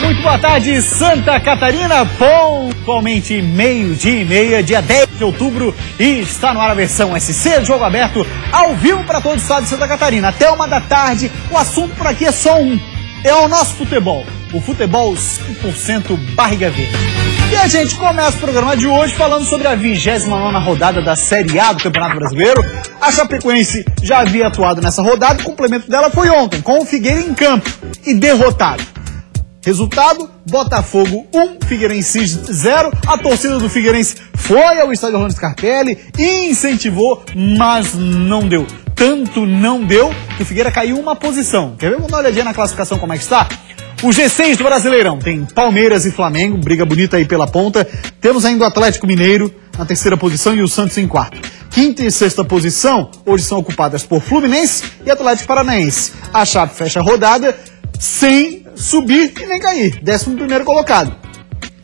muito boa tarde, Santa Catarina, pontualmente meio-dia e meia, dia 10 de outubro, e está no ar a versão SC, jogo aberto, ao vivo para todo o estado de Santa Catarina. Até 1 da tarde, o assunto por aqui é só um, é o nosso futebol, o futebol 100% barriga verde. E a gente começa o programa de hoje falando sobre a 29ª rodada da Série A do Campeonato Brasileiro. A Chapecoense já havia atuado nessa rodada, o complemento dela foi ontem, com o Figueira em campo e derrotado. Resultado, Botafogo 1, Figueirense 0. A torcida do Figueirense foi ao estádio Orlando Scarpelli e incentivou, mas não deu. Tanto não deu que o Figueira caiu uma posição. Quer ver? Vamos dar uma olhadinha na classificação como é que está? O G6 do Brasileirão tem Palmeiras e Flamengo, briga bonita aí pela ponta. Temos ainda o Atlético Mineiro na terceira posição e o Santos em quarto. Quinta e sexta posição hoje são ocupadas por Fluminense e Atlético Paranaense. A Chape fecha a rodada sem subir e nem cair. 11º colocado.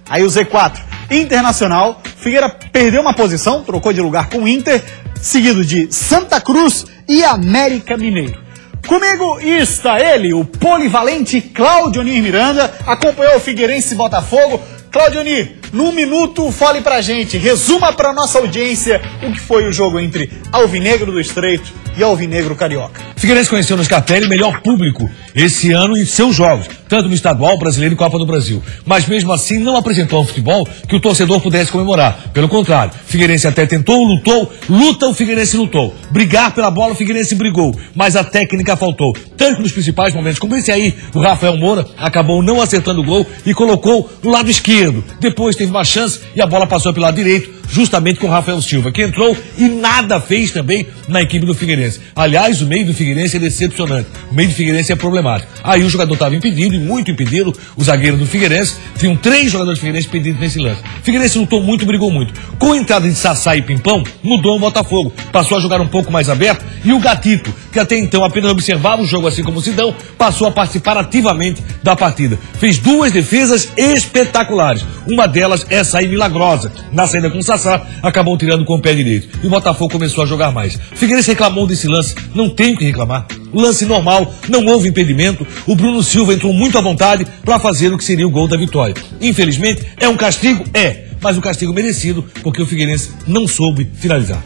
Aí o Z4, Internacional. Figueira perdeu uma posição, trocou de lugar com o Inter, seguido de Santa Cruz e América Mineiro. Comigo está ele, o polivalente Claudionir Miranda, acompanhou o Figueirense e Botafogo. Claudionir, num minuto, fale pra gente, resuma pra nossa audiência o que foi o jogo entre Alvinegro do Estreito e Alvinegro Carioca. Figueirense conheceu no Scarpelli melhor público esse ano em seus jogos, tanto no estadual, brasileiro e Copa do Brasil. Mas mesmo assim não apresentou um futebol que o torcedor pudesse comemorar. Pelo contrário, Figueirense até tentou, o Figueirense lutou. Brigar pela bola, o Figueirense brigou, mas a técnica faltou. Tanto que nos principais momentos, como esse aí do Rafael Moura, acabou não acertando o gol e colocou no lado esquerdo. Depois teve uma chance e a bola passou pelo lado direito, justamente com o Rafael Silva, que entrou e nada fez também na equipe do Figueirense. Aliás, o meio do Figueirense é decepcionante. O meio do Figueirense é problemático. Aí o jogador estava impedido, e muito impedido, o zagueiro do Figueirense. Tinham 3 jogadores do Figueirense impedidos nesse lance. O Figueirense lutou muito, brigou muito. Com a entrada de Sassá e Pimpão, mudou o Botafogo. Passou a jogar um pouco mais aberto, e o Gatito, que até então apenas observava o jogo assim como o Sidão, passou a participar ativamente da partida. Fez 2 defesas espetaculares. Uma delas é sair milagrosa. Na saída com o Sassá, acabou tirando com o pé direito. E o Botafogo começou a jogar mais. O Figueirense reclamou desse lance. Não tem o que reclamar. Lance normal, não houve impedimento. O Bruno Silva entrou muito à vontade para fazer o que seria o gol da vitória. Infelizmente, é um castigo? É. Mas um castigo merecido, porque o Figueirense não soube finalizar.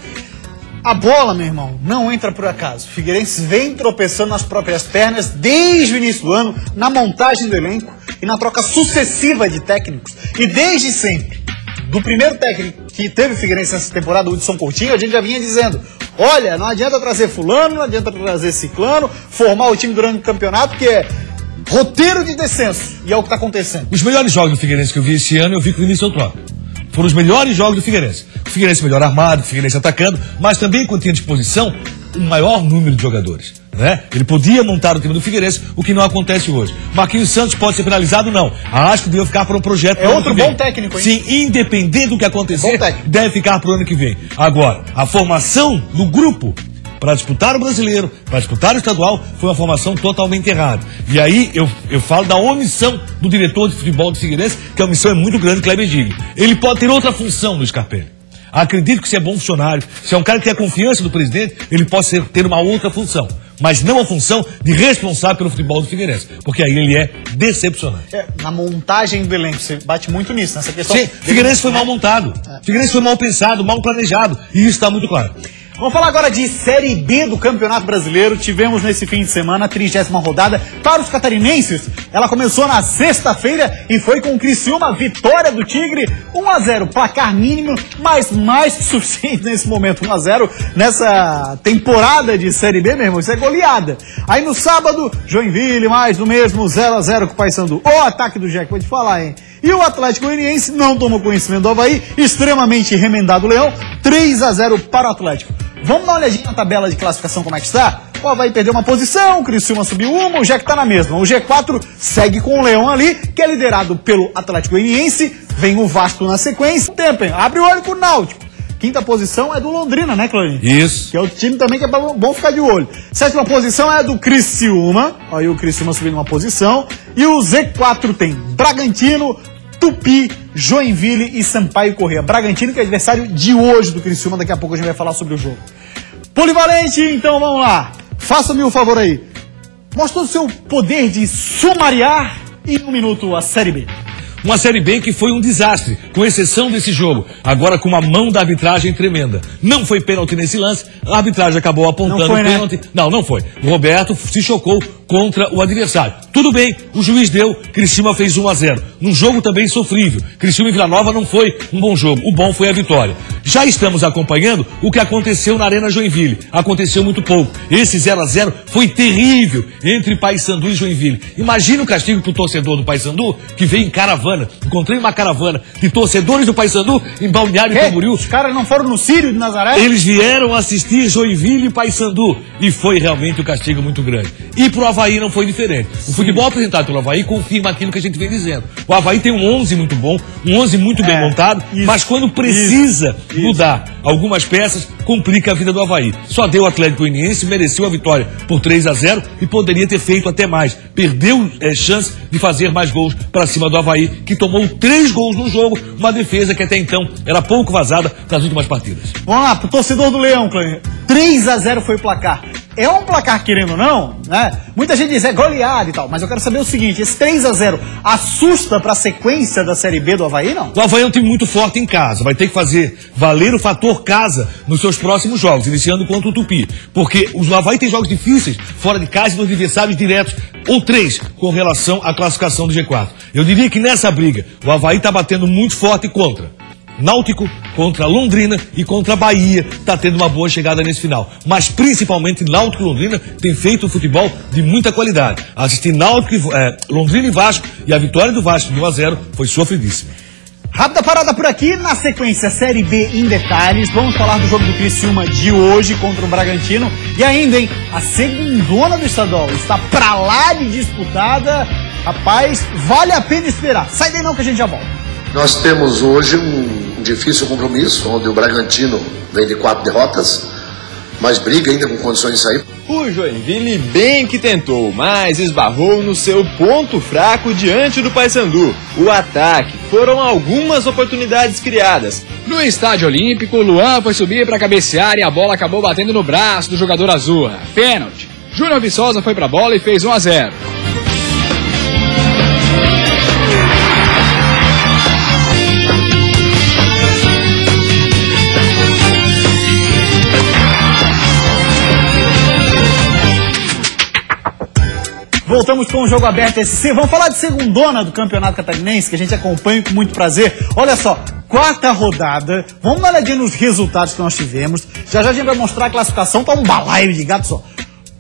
A bola, meu irmão, não entra por acaso. O Figueirense vem tropeçando nas próprias pernas desde o início do ano, na montagem do elenco e na troca sucessiva de técnicos. E desde sempre, do primeiro técnico que teve o Figueirense nessa temporada, o Hudson Coutinho, a gente já vinha dizendo: olha, não adianta trazer fulano, não adianta trazer ciclano, formar o time durante o campeonato, que é roteiro de descenso. E é o que está acontecendo. Os melhores jogos do Figueirense que eu vi esse ano, eu vi com o Vinícius Autuado. Foram os melhores jogos do Figueirense. O Figueirense melhor armado, o Figueirense atacando, mas também quando tinha à disposição um maior número de jogadores, né? Ele podia montar o time do Figueirense, o que não acontece hoje. Marquinhos Santos pode ser penalizado? Não. Acho que deve ficar para um projeto. É outro bom técnico, hein? Sim, independente do que acontecer, deve ficar para o ano que vem. Agora, a formação do grupo para disputar o brasileiro, para disputar o estadual, foi uma formação totalmente errada. E aí eu falo da omissão do diretor de futebol do Figueirense, que a omissão é muito grande, Kleber Gigli. Ele pode ter outra função no Scarpelli. Acredito que se é bom funcionário, se é um cara que tem a confiança do presidente, ele pode ter uma outra função. Mas não a função de responsável pelo futebol do Figueirense, porque aí ele é decepcionante. Na montagem do elenco, você bate muito nisso, nessa questão. Sim, Figueirense foi mal montado, Figueirense foi mal pensado, mal planejado, e isso está muito claro. Vamos falar agora de Série B do Campeonato Brasileiro. Tivemos nesse fim de semana a 30ª rodada para os catarinenses. Ela começou na sexta-feira e foi com o Criciúma, vitória do Tigre, 1-0, placar mínimo, mas mais que suficiente nesse momento. 1-0 nessa temporada de Série B, meu irmão, isso é goleada. Aí no sábado, Joinville, mais do mesmo, 0-0 com o Paysandu. O ataque do Jack, vou te falar, hein? E o Atlético Goianiense não tomou conhecimento do Avaí, extremamente remendado o Leão, 3-0 para o Atlético. Vamos dar uma olhadinha na tabela de classificação, como é que está? O Avaí perdeu uma posição, o Criciúma subiu uma, o Jack está na mesma. O G4 segue com o Leão ali, que é liderado pelo Atlético Goianiense, vem o Vasco na sequência. Tempo, hein? Abre o olho com o Náutico. Quinta posição é do Londrina, né, Claudinho? Isso. Que é o time também que é bom ficar de olho. Sétima posição é do Criciúma, aí o Criciúma subindo uma posição. E o Z4 tem Bragantino, Tupi, Joinville e Sampaio Corrêa. Bragantino, que é adversário de hoje do Criciúma, daqui a pouco a gente vai falar sobre o jogo. Polivalente, então vamos lá. Faça-me o favor aí. Mostra o seu poder de sumariar e 1 minuto a Série B. Uma Série B que foi um desastre, com exceção desse jogo. Agora com uma mão da arbitragem tremenda. Não foi pênalti nesse lance, a arbitragem acabou apontando o pênalti. Né? Não foi. O Roberto se chocou contra o adversário. Tudo bem, o juiz deu, Criciúma fez 1-0. Num jogo também sofrível. Criciúma e Vila Nova não foi um bom jogo, o bom foi a vitória. Já estamos acompanhando o que aconteceu na Arena Joinville. Aconteceu muito pouco. Esse 0-0 foi terrível entre Paysandu e Joinville. Imagina o castigo pro torcedor do Paysandu que veio em caravana. Encontrei uma caravana de torcedores do Paysandu em Balneário Camboriú. Os caras não foram no Círio de Nazaré? Eles vieram assistir Joinville e Paysandu. E foi realmente um castigo muito grande. E pro Avaí não foi diferente. O futebol apresentado pelo Avaí confirma aquilo que a gente vem dizendo. O Avaí tem um 11 muito bom, um 11 muito bem montado, mas quando precisa mudar algumas peças, complica a vida do Avaí. Só deu o Atlético Goianiense, mereceu a vitória por 3-0 e poderia ter feito até mais. Perdeu chance de fazer mais gols para cima do Avaí, que tomou 3 gols no jogo, uma defesa que até então era pouco vazada nas últimas partidas. Vamos lá, pro torcedor do Leão, 3-0 foi o placar. É um placar, querendo ou não, né? Muita gente diz, é goleada e tal, mas eu quero saber o seguinte, esse 3-0 assusta pra sequência da Série B do Avaí, não? O Avaí é um time muito forte em casa, vai ter que fazer valer o fator casa nos seus próximos jogos, iniciando contra o Tupi, porque o Avaí tem jogos difíceis fora de casa e dos adversários diretos, ou 3, com relação à classificação do G4. Eu diria que nessa briga, o Avaí tá batendo muito forte contra Náutico, contra Londrina e contra Bahia, está tendo uma boa chegada nesse final. Mas principalmente Náutico e Londrina tem feito um futebol de muita qualidade. Assistir Náutico, Londrina e Vasco, e a vitória do Vasco de 1-0 foi sofridíssima. Rápida parada por aqui, na sequência Série B em detalhes. Vamos falar do jogo do Criciúma de hoje contra o Bragantino. E ainda, hein, a segundona do estadual está pra lá de disputada. Rapaz, vale a pena esperar. Sai daí não que a gente já volta. Nós temos hoje um difícil compromisso, onde o Bragantino vem de 4 derrotas, mas briga ainda com condições de sair. O Joinville bem que tentou, mas esbarrou no seu ponto fraco diante do Paysandu, o ataque. Foram algumas oportunidades criadas. No Estádio Olímpico, Luan foi subir para cabecear e a bola acabou batendo no braço do jogador Azurra. Pênalti. Júnior Viçosa foi para a bola e fez 1-0. Voltamos com o Jogo Aberto SC. Vamos falar de segundona do Campeonato Catarinense, que a gente acompanha com muito prazer. Olha só, 4ª rodada. Vamos dar uma olhadinha nos resultados que nós tivemos. Já já a gente vai mostrar a classificação. Tá um balaio de gato só.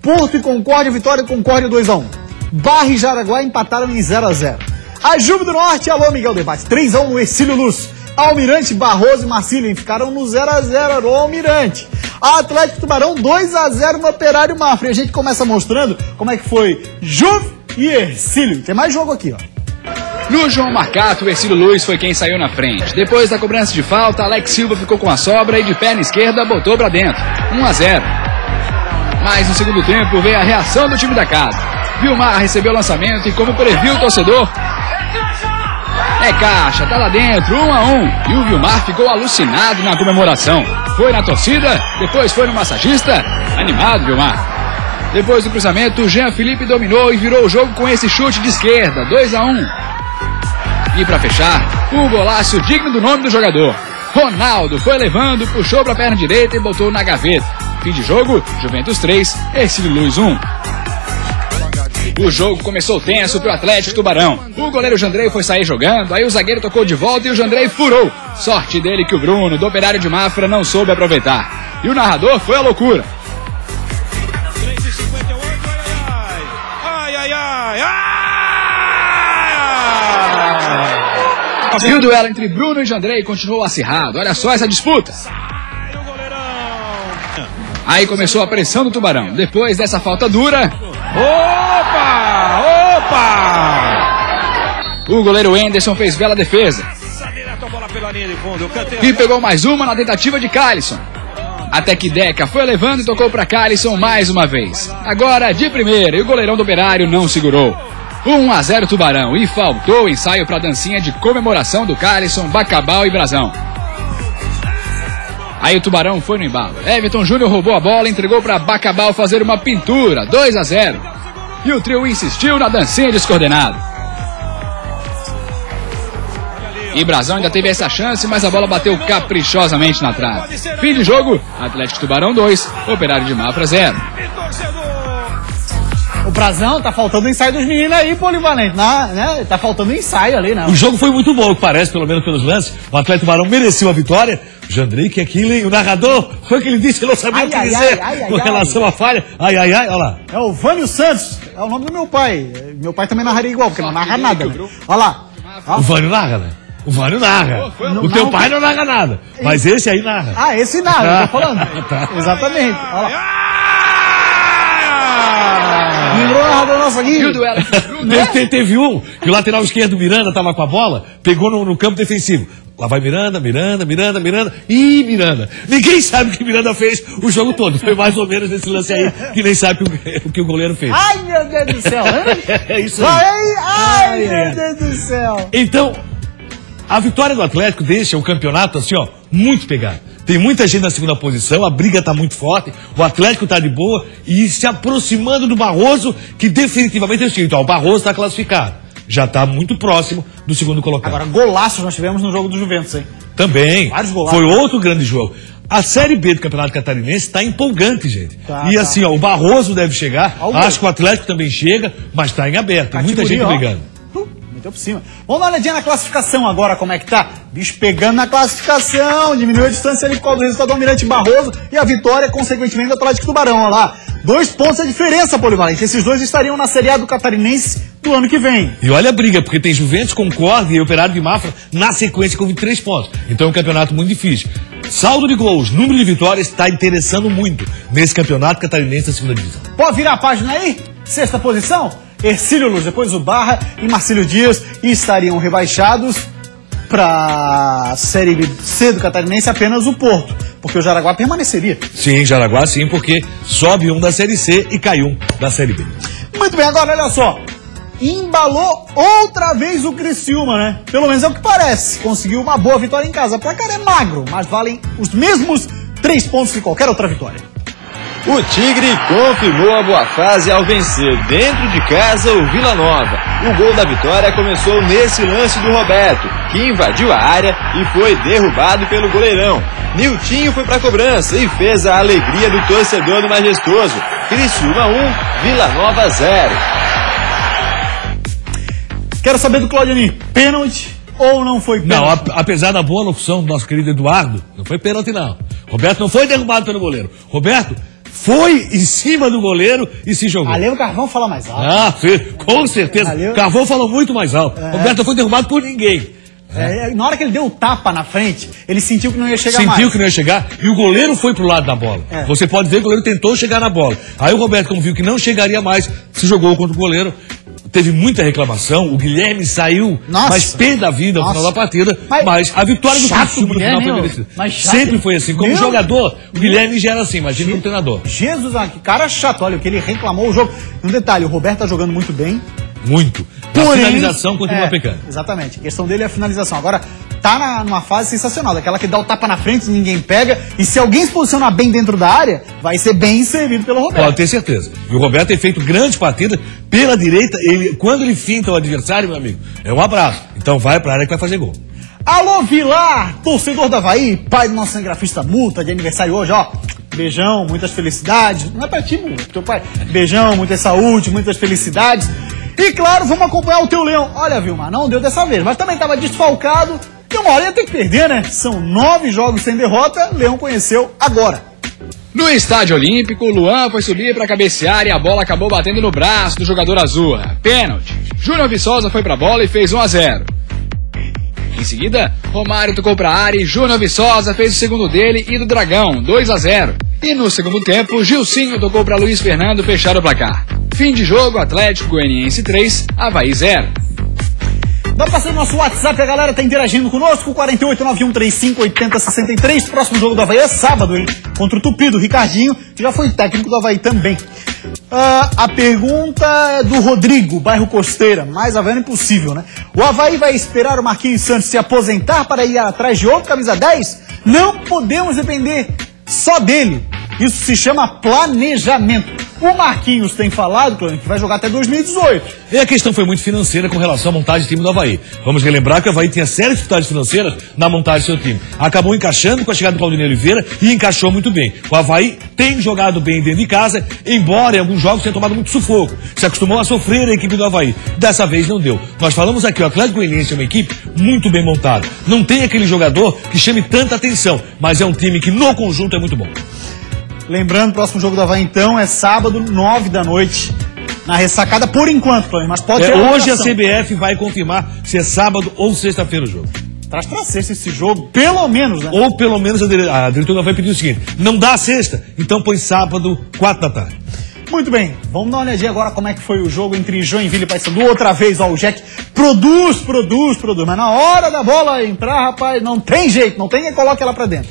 Porto e Concórdia, Vitória e Concórdia 2-1. Barra e Jaraguá empataram em 0-0. A Juve do Norte, alô Miguel Debate, 3-1 no Ercílio Luz. Almirante, Barroso e Marcílio ficaram no 0-0 no Almirante. Atlético Tubarão 2-0 no Operário Mafra. E a gente começa mostrando como é que foi Juve e Ercílio. Tem mais jogo aqui, ó. No João Marcato, o Ercílio Luiz foi quem saiu na frente. Depois da cobrança de falta, Alex Silva ficou com a sobra e de perna esquerda botou pra dentro. 1-0. Mas no segundo tempo veio a reação do time da casa. Vilmar recebeu o lançamento e, como previu o torcedor, é caixa, tá lá dentro, 1-1. E o Vilmar ficou alucinado na comemoração. Foi na torcida, depois foi no massagista. Animado, Vilmar. Depois do cruzamento, Jean Felipe dominou e virou o jogo com esse chute de esquerda, 2-1. E pra fechar, o golaço digno do nome do jogador. Ronaldo foi levando, puxou pra perna direita e botou na gaveta. Fim de jogo, Juventus 3, Ercílio Luz 1. O jogo começou tenso pro Atlético Tubarão. O goleiro Jandrei foi sair jogando, aí o zagueiro tocou de volta e o Jandrei furou. Sorte dele que o Bruno, do Operário de Mafra, não soube aproveitar. E o narrador foi a loucura. E o duelo entre Bruno e Jandrei continuou acirrado. Olha só essa disputa. Aí começou a pressão do Tubarão. Depois dessa falta dura... O goleiro Anderson fez bela defesa. E pegou mais uma na tentativa de Calisson. Até que Deca foi levando e tocou para Calisson mais uma vez. Agora de primeira e o goleirão do Operário não segurou. 1-0 Tubarão e faltou o ensaio para a dancinha de comemoração do Calisson, Bacabal e Brazão. Aí o Tubarão foi no embalo. Everton Júnior roubou a bola e entregou para Bacabal fazer uma pintura, 2-0. E o trio insistiu na dancinha descoordenada. E Brazão ainda teve essa chance, mas a bola bateu caprichosamente na trave. Fim de jogo, Atlético Tubarão 2, Operário de Mafra 0. O Brazão, tá faltando ensaio dos meninos aí, Polivalente, né? Tá faltando ensaio ali, né? O jogo foi muito bom, parece, pelo menos pelos lances. O Atlético Tubarão mereceu a vitória. Jandrick, aquilo, hein? O narrador, foi o que ele disse, eu não sabia o que dizer com relação à falha. Olha lá. É o Vânio Santos, é o nome do meu pai. Meu pai também narraria igual, porque não narra nada. Né? Olha lá. O Vânio narra, né? O Vânio narra. O teu pai não narra nada, mas esse aí narra. Ah, esse narra, eu tô falando. Exatamente, olha lá. Lembrou o narrador nosso aqui? Teve um que o lateral esquerdo, Miranda, tava com a bola, pegou no campo defensivo. Lá vai Miranda. Ih, Miranda. Ninguém sabe o que Miranda fez o jogo todo. Foi mais ou menos esse lance aí, que nem sabe o que o goleiro fez. Ai, meu Deus do céu. É isso aí. Ai, meu Deus do céu. Então, a vitória do Atlético deixa o campeonato assim, ó, muito pegado. Tem muita gente na segunda posição, a briga tá muito forte, o Atlético tá de boa e se aproximando do Barroso, que definitivamente é o seguinte, ó, o Barroso tá classificado. Já tá muito próximo do segundo colocado. Agora, golaços nós tivemos no jogo do Juventus, hein? Também. Vários golaços. Foi outro grande jogo. A Série B do Campeonato Catarinense tá empolgante, gente. E assim, ó, o Barroso deve chegar, acho que o Atlético também chega, mas tá em aberto, tem muita gente brigando. Meteu por cima. Vamos dar uma olhadinha na classificação agora, como é que tá. Bicho pegando na classificação, diminuiu a distância ali por causa do resultado do Almirante Barroso e a vitória, consequentemente, do Atlético Tubarão. Olha lá, 2 pontos a diferença, Polivalente. Esses dois estariam na Série A do Catarinense do ano que vem. E olha a briga, porque tem Juventus, Concórdia e Operário de Mafra na sequência com 23 pontos. Então é um campeonato muito difícil. Saldo de gols, número de vitórias está interessando muito nesse campeonato catarinense da segunda divisão. Pode virar a página aí? 6ª posição? Ercílio Luz, depois o Barra e Marcílio Dias estariam rebaixados para a Série C do Catarinense apenas o Porto, porque o Jaraguá permaneceria. Sim, Jaraguá sim, porque sobe um da Série C e cai um da Série B. Muito bem, agora olha só, embalou outra vez o Criciúma, né? Pelo menos é o que parece, conseguiu uma boa vitória em casa. O placar é magro, mas valem os mesmos 3 pontos que qualquer outra vitória. O Tigre confirmou a boa fase ao vencer dentro de casa o Vila Nova. O gol da vitória começou nesse lance do Roberto, que invadiu a área e foi derrubado pelo goleirão. Niltinho foi para a cobrança e fez a alegria do torcedor do Majestoso. Criciúma 1, Vila Nova 0. Quero saber do Claudionir, pênalti ou não foi pênalti? Não, apesar da boa locução do nosso querido Eduardo, não foi pênalti não. Roberto não foi derrubado pelo goleiro. Roberto foi em cima do goleiro e se jogou. Ali o Carvão fala mais alto. Ah, com certeza. O Carvão falou muito mais alto. Roberto não foi derrubado por ninguém. Na hora que ele deu o tapa na frente, ele sentiu que não ia chegar mais. Sentiu que não ia chegar e o goleiro foi pro lado da bola. Você pode ver que o goleiro tentou chegar na bola. Aí o Roberto, como viu que não chegaria mais, se jogou contra o goleiro. Teve muita reclamação, o Guilherme saiu mais pé da vida ao final da partida, mas a vitória do Criciúma no final foi merecida. Sempre foi assim, como jogador, o Guilherme já era assim, imagina como treinador. Jesus, que cara chato, olha, o que ele reclamou o jogo. Um detalhe, o Roberto tá jogando muito bem. Muito. A finalização continua pecando. Exatamente, a questão dele é a finalização. Agora, tá numa fase sensacional, daquela que dá o tapa na frente, ninguém pega, e se alguém se posicionar bem dentro da área, vai ser bem servido pelo Roberto. Pode ter certeza. E o Roberto tem feito grande partida pela direita, quando ele finta o adversário, meu amigo, é um abraço. Então vai pra área que vai fazer gol. Alô, Vilar, torcedor do Avaí, pai do nosso cinegrafista Multa, de aniversário hoje, ó. Beijão, muitas felicidades. Não é pra ti, teu pai. Beijão, muita saúde, muitas felicidades. E claro, vamos acompanhar o teu Leão. Olha, Vilmar, não deu dessa vez, mas também estava desfalcado. E uma hora ia ter que perder, né? São 9 jogos sem derrota, Leão conheceu agora. No Estádio Olímpico, Luan foi subir para cabecear e a bola acabou batendo no braço do jogador azul. Pênalti. Júnior Viçosa foi para a bola e fez 1-0. Em seguida, Romário tocou para a área e Júnior Viçosa fez o segundo dele e do Dragão, 2-0. E no segundo tempo, Gilcinho tocou para Luiz Fernando fechar o placar. Fim de jogo, Atlético Goianiense 3, Avaí 0. Vamos passar no nosso WhatsApp, a galera tá interagindo conosco, 4891358063. Próximo jogo do Avaí é sábado, hein? Contra o Tupi, do Ricardinho, que já foi técnico do Avaí também. A pergunta é do Rodrigo, bairro Costeira, mais Havaiano impossível, né? O Avaí vai esperar o Marquinhos Santos se aposentar para ir atrás de outro camisa 10? Não podemos depender só dele. Isso se chama planejamento. O Marquinhos tem falado, Clânio, que vai jogar até 2018. E a questão foi muito financeira com relação à montagem do time do Avaí. Vamos relembrar que o Avaí tinha sérias dificuldades financeiras na montagem do seu time. Acabou encaixando com a chegada do Claudinei Oliveira e encaixou muito bem. O Avaí tem jogado bem dentro de casa, embora em alguns jogos tenha tomado muito sufoco. Se acostumou a sofrer a equipe do Avaí. Dessa vez não deu. Nós falamos aqui, o Atlético Goianiense é uma equipe muito bem montada. Não tem aquele jogador que chame tanta atenção, mas é um time que no conjunto é muito bom. Lembrando, o próximo jogo do Avaí, então, é sábado, 9 da noite, na ressacada, por enquanto, Clânio, mas pode ser hoje a CBF vai confirmar se é sábado ou sexta-feira o jogo. Traz pra sexta esse jogo, pelo menos, né? Ou pelo menos a diretora vai pedir o seguinte, não dá a sexta, então põe sábado, 4 da tarde. Muito bem, vamos dar uma olhadinha agora como é que foi o jogo entre Joinville e Paysandu. Outra vez, ó, o Jack produz, mas na hora da bola entrar, rapaz, não tem jeito, não tem quem coloque ela pra dentro.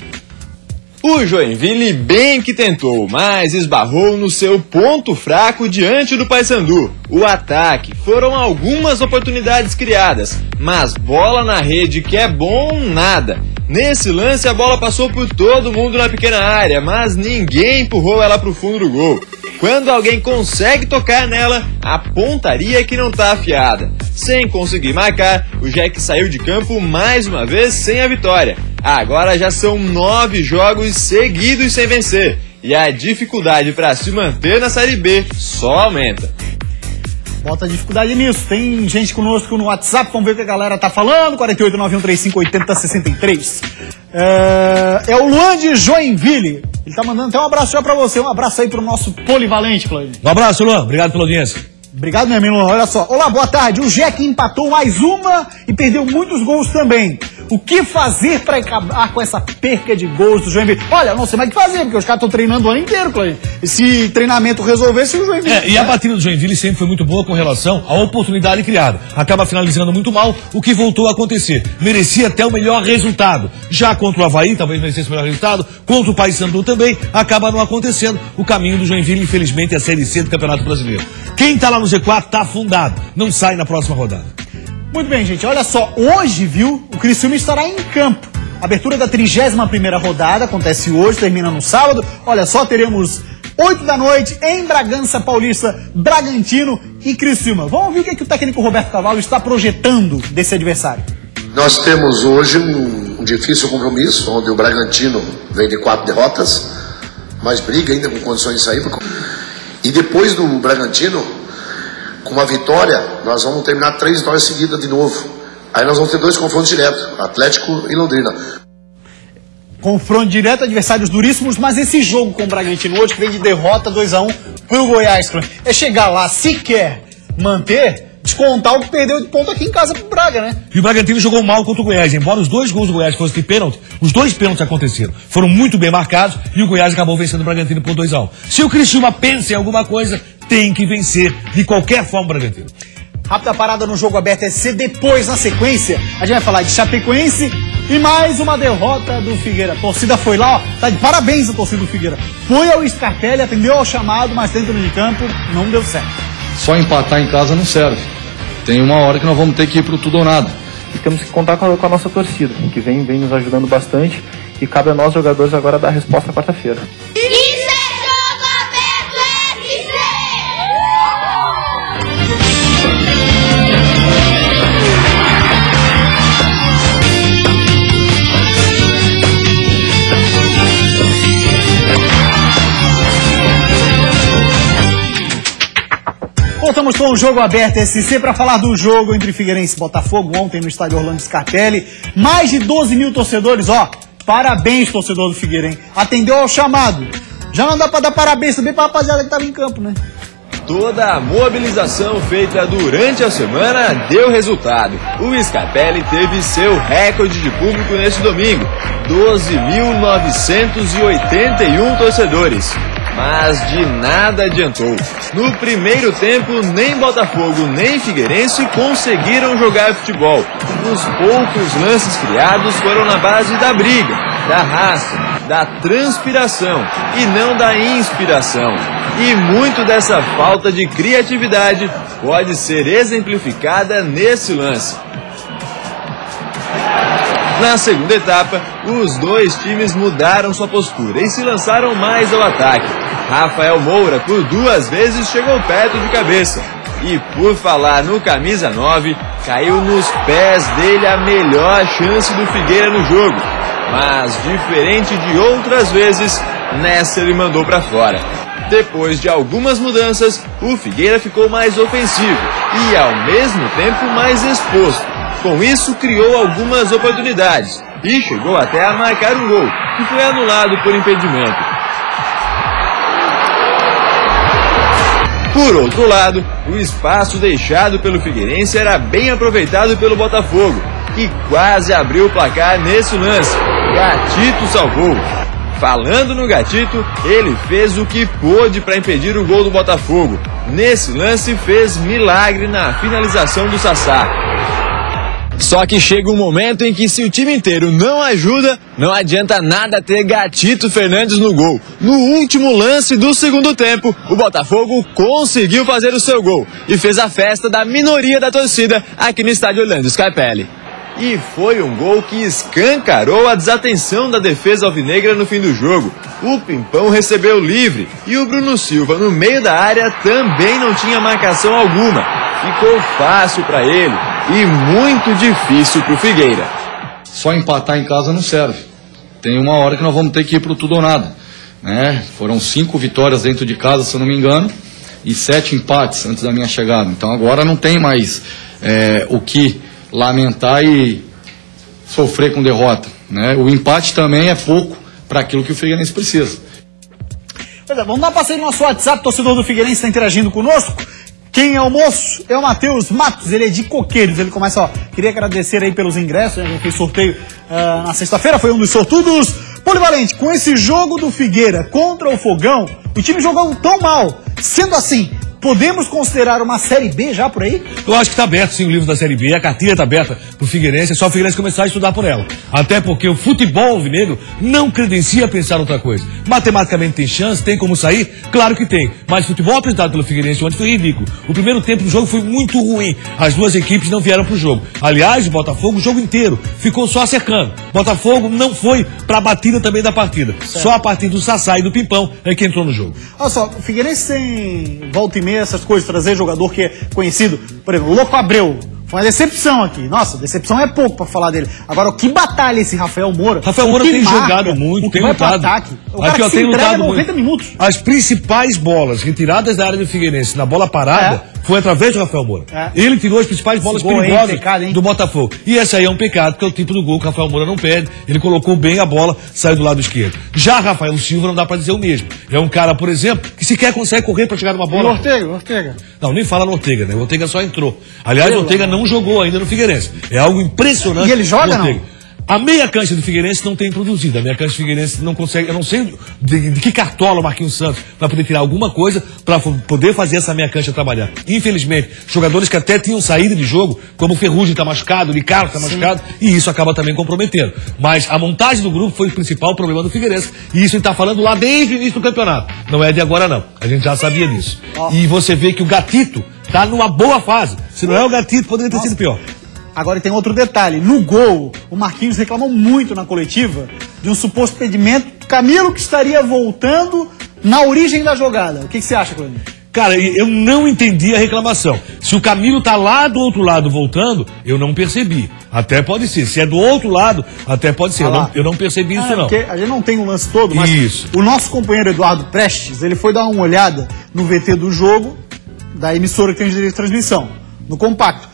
O Joinville bem que tentou, mas esbarrou no seu ponto fraco diante do Paysandu. O ataque. Foram algumas oportunidades criadas, mas bola na rede que é bom, nada. Nesse lance a bola passou por todo mundo na pequena área, mas ninguém empurrou ela para o fundo do gol. Quando alguém consegue tocar nela, a pontaria é que não tá afiada. Sem conseguir marcar, o Jack saiu de campo mais uma vez sem a vitória. Agora já são 9 jogos seguidos sem vencer. E a dificuldade para se manter na Série B só aumenta. Bota dificuldade nisso. Tem gente conosco no WhatsApp, vamos ver o que a galera tá falando. 4891358063. É o Luan de Joinville. Ele tá mandando até um abraço já pra você. Um abraço aí pro nosso polivalente, Cláudio. Um abraço, Luan. Obrigado pela audiência. Obrigado, meu amigo Luan. Olha só. Olá, boa tarde. O Jack empatou mais uma e perdeu muitos gols também. O que fazer para acabar com essa perca de gols do Joinville? Olha, eu não sei mais o que fazer, porque os caras estão treinando o ano inteiro, Cláudio. E se treinamento resolvesse, o Joinville... E a batida do Joinville sempre foi muito boa com relação à oportunidade criada. Acaba finalizando muito mal, o que voltou a acontecer. Merecia até o melhor resultado. Já contra o Avaí, talvez merecesse o melhor resultado. Contra o Paysandu também, acaba não acontecendo. O caminho do Joinville, infelizmente, é a Série C do Campeonato Brasileiro. Quem tá lá no Z4 tá afundado. Não sai na próxima rodada. Muito bem, gente, olha só, hoje, viu, o Criciúma estará em campo. Abertura da 31ª rodada, acontece hoje, termina no sábado. Olha só, teremos 8 da noite em Bragança Paulista, Bragantino e Criciúma. Vamos ver o que o técnico Roberto Cavalo está projetando desse adversário. Nós temos hoje um difícil compromisso, onde o Bragantino vem de 4 derrotas, mas briga ainda com condições de sair. E depois do Bragantino, com uma vitória, nós vamos terminar 3 vitórias seguidas de novo. Aí nós vamos ter 2 confrontos diretos, Atlético e Londrina. Confronto direto, adversários duríssimos, mas esse jogo com o Bragantino hoje, que vem de derrota 2-1 pro Goiás, é chegar lá, se quer manter, descontar o que perdeu de ponto aqui em casa pro Braga, né? E o Bragantino jogou mal contra o Goiás. Embora os 2 gols do Goiás fossem de pênalti, os 2 pênaltis aconteceram. Foram muito bem marcados e o Goiás acabou vencendo o Bragantino por 2-1. Se o Criciúma pensa em alguma coisa, tem que vencer de qualquer forma o Bragantino. Rápida parada no jogo aberto SC. Depois, na sequência, a gente vai falar de Chapecoense e mais uma derrota do Figueira. A torcida foi lá, ó, tá de parabéns a torcida do Figueira. Foi ao Scarpelli, atendeu ao chamado, mas dentro de campo não deu certo. Só empatar em casa não serve. Tem uma hora que nós vamos ter que ir pro tudo ou nada. E temos que contar com a nossa torcida, que vem nos ajudando bastante, e cabe a nós, jogadores, agora dar a resposta quarta-feira. Voltamos com o Jogo Aberto SC para falar do jogo entre Figueirense e Botafogo ontem no estádio Orlando Scarpelli. Mais de 12 mil torcedores, ó. Parabéns, torcedor do Figueira, hein? Atendeu ao chamado. Já não dá para dar parabéns também para a rapaziada que tava em campo, né? Toda a mobilização feita durante a semana deu resultado. O Scarpelli teve seu recorde de público neste domingo, 12.981 torcedores. Mas de nada adiantou. No primeiro tempo, nem Botafogo nem Figueirense conseguiram jogar futebol. Os poucos lances criados foram na base da briga, da raça, da transpiração e não da inspiração. E muito dessa falta de criatividade pode ser exemplificada nesse lance. Na segunda etapa, os dois times mudaram sua postura e se lançaram mais ao ataque. Rafael Moura, por 2 vezes, chegou perto de cabeça. E por falar no camisa 9, caiu nos pés dele a melhor chance do Figueira no jogo. Mas, diferente de outras vezes, nessa ele mandou para fora. Depois de algumas mudanças, o Figueira ficou mais ofensivo e, ao mesmo tempo, mais exposto. Com isso, criou algumas oportunidades e chegou até a marcar um gol, que foi anulado por impedimento. Por outro lado, o espaço deixado pelo Figueirense era bem aproveitado pelo Botafogo, que quase abriu o placar nesse lance. Gatito salvou. Falando no Gatito, ele fez o que pôde para impedir o gol do Botafogo. Nesse lance, fez milagre na finalização do Sassá. Só que chega um momento em que, se o time inteiro não ajuda, não adianta nada ter Gatito Fernandes no gol. No último lance do segundo tempo, o Botafogo conseguiu fazer o seu gol e fez a festa da minoria da torcida aqui no estádio Orlando Scarpelli. E foi um gol que escancarou a desatenção da defesa alvinegra no fim do jogo. O Pimpão recebeu livre e o Bruno Silva, no meio da área, também não tinha marcação alguma. Ficou fácil para ele e muito difícil para o Figueira. Só empatar em casa não serve. Tem uma hora que nós vamos ter que ir para o tudo ou nada, né? Foram 5 vitórias dentro de casa, se eu não me engano, e 7 empates antes da minha chegada. Então agora não tem mais o que lamentar e sofrer com derrota, né? O empate também é pouco para aquilo que o Figueirense precisa. Pois é, vamos dar um passeio no nosso WhatsApp, torcedor do Figueirense está interagindo conosco. Quem é o moço? É o Matheus Matos, ele é de Coqueiros. Ele começa, queria agradecer aí pelos ingressos, a gente fez sorteio na sexta-feira, foi um dos sortudos. Polivalente, com esse jogo do Figueira contra o Fogão, o time jogou tão mal. Sendo assim, podemos considerar uma Série B já por aí? Eu acho que está aberto sim o livro da Série B, a cartilha está aberta para o Figueirense, é só o Figueirense começar a estudar por ela. Até porque o futebol alvinegro não credencia pensar outra coisa. Matematicamente tem chance, tem como sair? Claro que tem. Mas o futebol apresentado pelo Figueirense ontem foi ridículo. O primeiro tempo do jogo foi muito ruim. As duas equipes não vieram para o jogo. Aliás, o Botafogo o jogo inteiro ficou só cercando. Botafogo não foi para a batida também da partida. Certo. Só a partir do Sassá e do Pimpão é que entrou no jogo. Olha só, o Figueirense tem volta e meia essas coisas, trazer jogador que é conhecido, por exemplo, Louco Abreu. Foi uma decepção aqui. Nossa, decepção é pouco pra falar dele. Agora, que batalha esse Rafael Moura. Rafael Moura tem jogado muito, tem lutado. O cara que se entrega 90 minutos. As principais bolas retiradas da área do Figueirense na bola parada foi através do Rafael Moura. Ele tirou as principais bolas perigosas do Botafogo. E esse aí é um pecado, porque é o tipo do gol que o Rafael Moura não perde. Ele colocou bem a bola, saiu do lado esquerdo. Já Rafael Silva não dá pra dizer o mesmo. É um cara, por exemplo, que sequer consegue correr pra chegar numa bola. E o Ortega? Não, nem fala no Ortega, né? O Ortega só entrou. Aliás, o Ortega não jogou ainda no Figueirense. É algo impressionante. E ele joga, não? A meia cancha do Figueirense não tem produzido. A meia cancha do Figueirense não consegue. Eu não sei de que cartola o Marquinhos Santos vai poder tirar alguma coisa para poder fazer essa meia cancha trabalhar. Infelizmente, jogadores que até tinham saída de jogo, como o Ferrugem está machucado, o Ricardo está machucado, e isso acaba também comprometendo. Mas a montagem do grupo foi o principal problema do Figueirense. E isso a gente está falando lá desde o início do campeonato. Não é de agora, não. A gente já sabia disso. E você vê que o Gatito está numa boa fase. Se não é o Gatito, poderia ter sido pior. Agora tem outro detalhe, no gol, o Marquinhos reclamou muito na coletiva de um suposto impedimento, Camilo que estaria voltando na origem da jogada. O que você acha, Cleber? Cara, eu não entendi a reclamação. Se o Camilo tá lá do outro lado voltando, eu não percebi. Até pode ser. Se é do outro lado, até pode ser. Eu não percebi isso, não. Porque a gente não tem o lance todo, mas isso. O nosso companheiro Eduardo Prestes, ele foi dar uma olhada no VT do jogo, da emissora que tem o direito de transmissão, no compacto.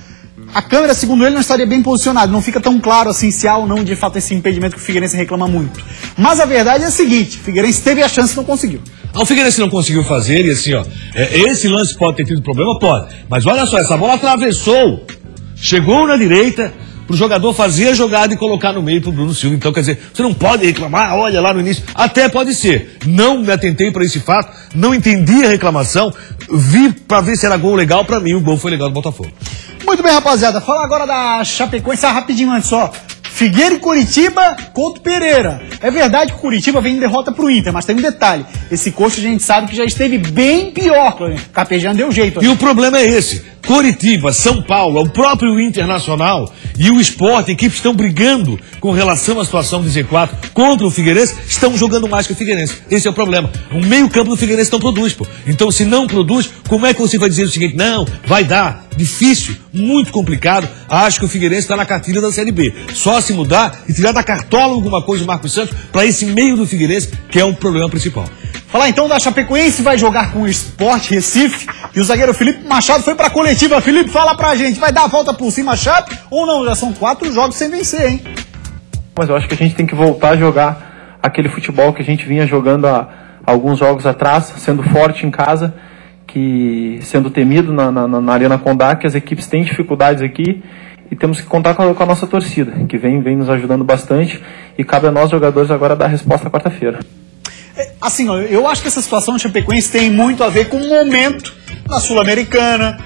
A câmera, segundo ele, não estaria bem posicionada. Não fica tão claro assim se há ou não, de fato, esse impedimento que o Figueirense reclama muito. Mas a verdade é a seguinte, o Figueirense teve a chance e não conseguiu. O Figueirense não conseguiu fazer e assim, esse lance pode ter tido problema? Pode. Mas olha só, essa bola atravessou, chegou na direita, pro jogador fazer a jogada e colocar no meio pro Bruno Silva. Então, quer dizer, você não pode reclamar, olha lá no início. Até pode ser. Não me atentei para esse fato, não entendi a reclamação, vi para ver se era gol legal. Para mim, o gol foi legal do Botafogo. Muito bem, rapaziada. Fala agora da Chapecoense, rapidinho antes só. Figueira e Coritiba contra o Pereira. É verdade que o Coritiba vem em derrota pro Inter, mas tem um detalhe. Esse Coxa a gente sabe que já esteve bem pior. Capejano deu jeito. E o problema é esse. Coritiba, São Paulo, o próprio Internacional e o Sport, equipes estão brigando com relação à situação do Z4 contra o Figueirense, estão jogando mais que o Figueirense. Esse é o problema. O meio-campo do Figueirense não produz, pô. Então, se não produz, como é que você vai dizer o seguinte? Não, vai dar. Difícil, muito complicado. Acho que o Figueirense está na cartilha da Série B. Só se mudar e tirar da cartola alguma coisa do Marcos Santos para esse meio do Figueirense, que é o problema principal. Falar então da Chapecoense, vai jogar com o Sport Recife e o zagueiro Felipe Machado foi pra coletiva. Felipe, fala pra gente, vai dar a volta por cima a Chape ou não? Já são 4 jogos sem vencer, hein? Mas eu acho que a gente tem que voltar a jogar aquele futebol que a gente vinha jogando há alguns jogos atrás, sendo forte em casa, que sendo temido na Arena Condá, que as equipes têm dificuldades aqui e temos que contar com a nossa torcida, que vem nos ajudando bastante e cabe a nós jogadores agora dar a resposta quarta-feira. Assim, ó, eu acho que essa situação do Chapecoense tem muito a ver com o momento na Sul-Americana,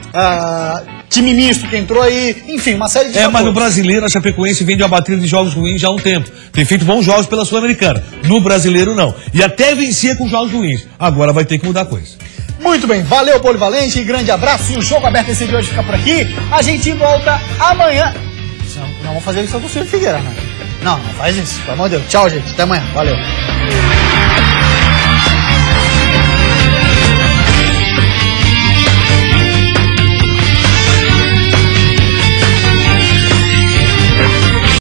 time misto que entrou aí, enfim, uma série de fatores. Mas no Brasileiro a Chapecoense vem de uma batida de jogos ruins já há um tempo. Tem feito bons jogos pela Sul-Americana. No Brasileiro não. E até vencia com jogos ruins. Agora vai ter que mudar a coisa. Muito bem, valeu Polivalente, grande abraço. E o Jogo Aberto esse de hoje fica por aqui. A gente volta amanhã. Não vou fazer isso com o Figueira, né? Não faz isso, pelo amor de Deus. Tchau, gente, até amanhã, valeu.